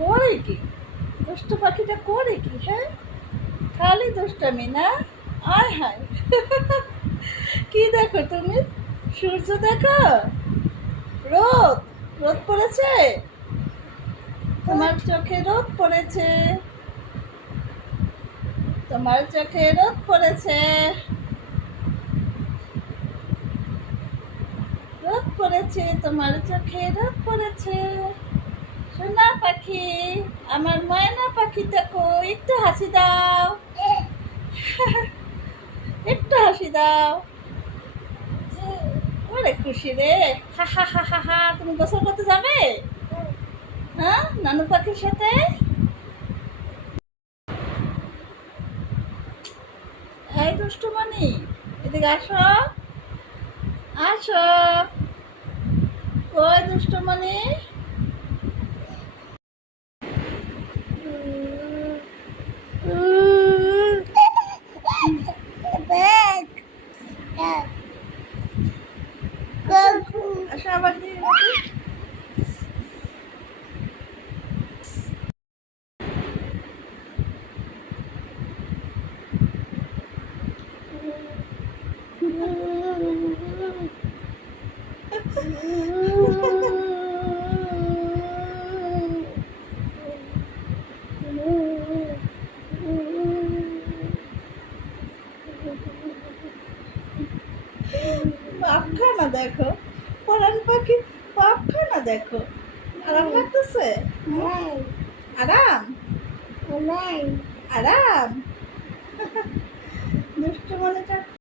করে কি? দুষ্টু পাখিটা করে কি? হ্যাঁ, খালি দুষ্টামি না? আয় হায় কি দেখো তুমি? সূর্য দেখো? রোদ? রোদ পড়েছে? তোমার চোখে রোদ পড়েছে? তোমার চোখে রোদ পড়েছে? রোদ পড়েছে, তোমার চোখে রোদ পড়েছে। সোনা পাখি, আমার ময়না পাখি দেখো, একটু হাসি দাও, একটু হাসি দাও। ওরে খুশি রে, হা হা হা হা হা। তুমি গোসল করতে যাবে? হ্যাঁ, নানু পাখির সাথে? এই দুষ্টুমণি, এদিকে আসো, আসো। ওই দুষ্টুমণি, আসো আবার দিয়ে বাপখানা দেখো, পরাণ পাখি বাপখানা দেখো। আরাম লাগতেছে? আরাম আরাম দুষ্টু মনেটা